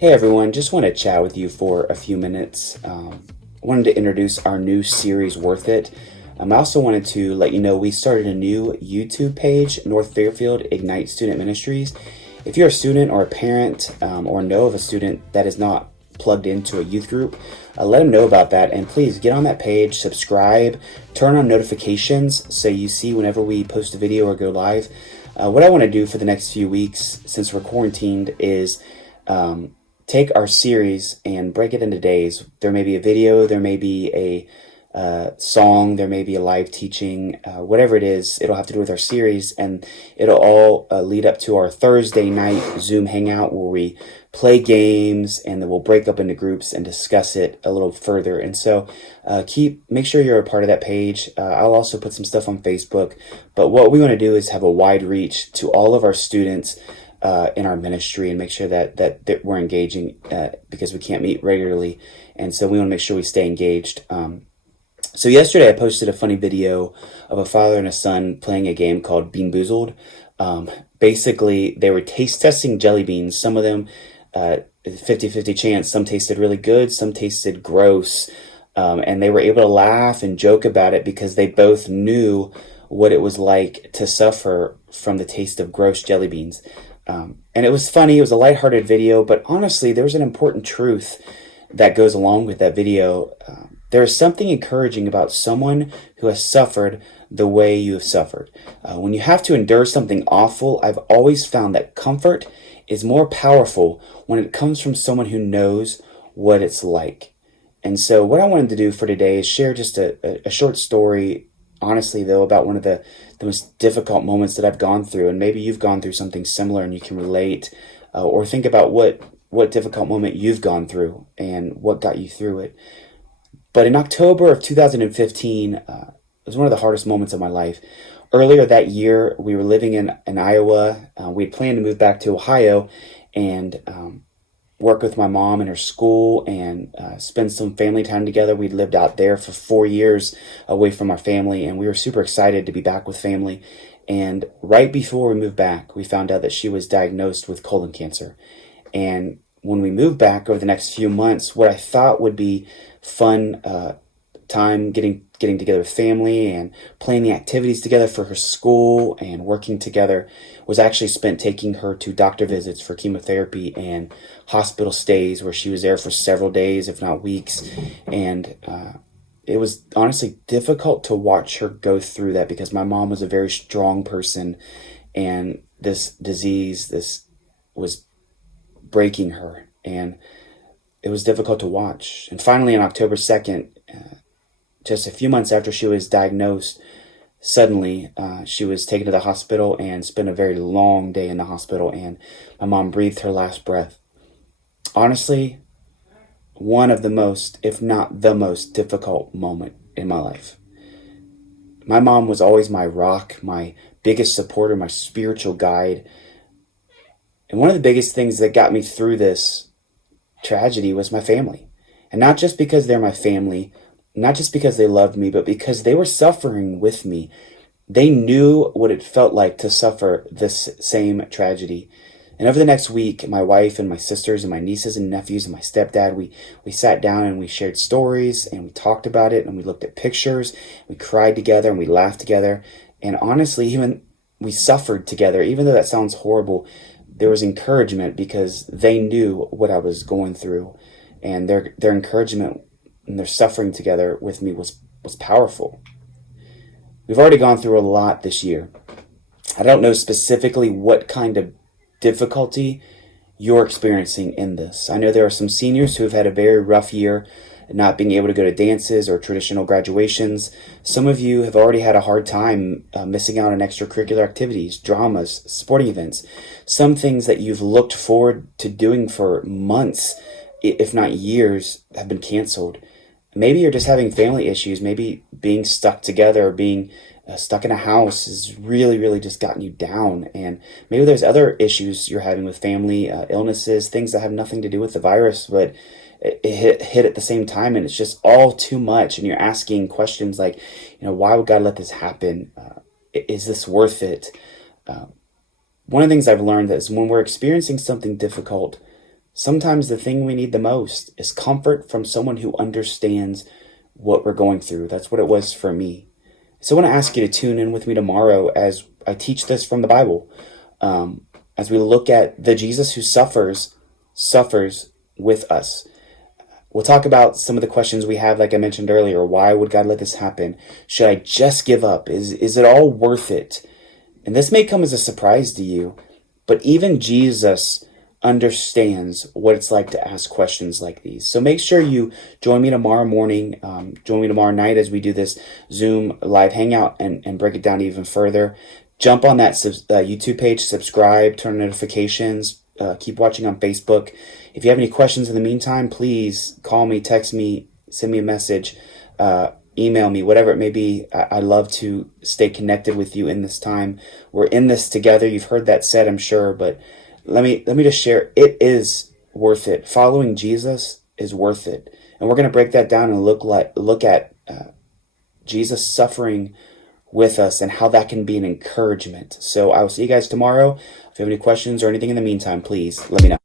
Hey everyone, just want to chat with you for a few minutes. Wanted to introduce our new series, Worth It. I also wanted to let you know we started a new YouTube page, North Fairfield Ignite Student Ministries. If you're a student or a parent or know of a student that is not plugged into a youth group, let them know about that. And please get on that page, subscribe, turn on notifications so you see whenever we post a video or go live. What I want to do for the next few weeks, since we're quarantined, is take our series and break it into days. There may be a video, there may be a song, there may be a live teaching, whatever it is, it'll have to do with our series, and it'll all lead up to our Thursday night Zoom hangout where we play games and then we'll break up into groups and discuss it a little further. And so make sure you're a part of that page. I'll also put some stuff on Facebook, but what we want to do is have a wide reach to all of our students in our ministry and make sure that we're engaging because we can't meet regularly. And so we want to make sure we stay engaged. So yesterday I posted a funny video of a father and a son playing a game called Bean Boozled. Basically, they were taste testing jelly beans. Some of them, 50-50 chance, some tasted really good, some tasted gross. And they were able to laugh and joke about it because they both knew what it was like to suffer from the taste of gross jelly beans. And it was funny. It was a lighthearted video, but honestly, there was an important truth that goes along with that video. There is something encouraging about someone who has suffered the way you have suffered. When you have to endure something awful, I've always found that comfort is more powerful when it comes from someone who knows what it's like. And so what I wanted to do for today is share just a short story, honestly, though, about one of the most difficult moments that I've gone through. And maybe you've gone through something similar and you can relate or think about what difficult moment you've gone through and what got you through it. But in October of 2015, it was one of the hardest moments of my life. Earlier that year, we were living in Iowa. We had planned to move back to Ohio and work with my mom in her school and spend some family time together. We'd lived out there for 4 years away from our family, and we were super excited to be back with family. And right before we moved back, we found out that she was diagnosed with colon cancer. And when we moved back over the next few months, what I thought would be fun time getting together with family and planning activities together for her school and working together was actually spent taking her to doctor visits for chemotherapy and hospital stays where she was there for several days, if not weeks. And it was honestly difficult to watch her go through that because my mom was a very strong person and this disease, this was breaking her, and it was difficult to watch. And finally, on October 2nd, just a few months after she was diagnosed, suddenly she was taken to the hospital and spent a very long day in the hospital, and my mom breathed her last breath. Honestly, one of the most, if not the most difficult moment in my life. My mom was always my rock, my biggest supporter, my spiritual guide. And one of the biggest things that got me through this tragedy was my family. And not just because they're my family, not just because they loved me, but because they were suffering with me. They knew what it felt like to suffer this same tragedy. And over the next week, my wife and my sisters and my nieces and nephews and my stepdad, we sat down and we shared stories and we talked about it and we looked at pictures. We cried together and we laughed together. And honestly, even we suffered together, even though that sounds horrible. There was encouragement because they knew what I was going through, and their encouragement and their suffering together with me was powerful. We've already gone through a lot this year. I don't know specifically what kind of difficulty you're experiencing in this. I know there are some seniors who have had a very rough year, not being able to go to dances or traditional graduations. Some of you have already had a hard time missing out on extracurricular activities, dramas, sporting events. Some things that you've looked forward to doing for months, if not years, have been canceled. Maybe you're just having family issues. Maybe being stuck together or being stuck in a house has really, really just gotten you down. And maybe there's other issues you're having with family, illnesses, things that have nothing to do with the virus, but it hit at the same time, and it's just all too much. And you're asking questions like, why would God let this happen? Is this worth it? One of the things I've learned is when we're experiencing something difficult, Sometimes the thing we need the most is comfort from someone who understands what we're going through. That's what it was for me. So I want to ask you to tune in with me tomorrow as I teach this from the Bible. As we look at the Jesus who suffers with us. We'll talk about some of the questions we have, like I mentioned earlier. Why would God let this happen? Should I just give up? Is it all worth it? And this may come as a surprise to you, but even Jesus understands what it's like to ask questions like these. So make sure you join me tomorrow morning, join me tomorrow night as we do this Zoom live hangout and break it down even further. Jump on that YouTube page, subscribe, turn on notifications, keep watching on Facebook. If you have any questions in the meantime, please call me, text me, send me a message, email me, whatever it may be. I love to stay connected with you in this time. We're in this together. You've heard that said, I'm sure, but let me just share. It is worth it. Following Jesus is worth it. And we're going to break that down and look at Jesus suffering with us and how that can be an encouragement. So I will see you guys tomorrow. If you have any questions or anything in the meantime, please let me know.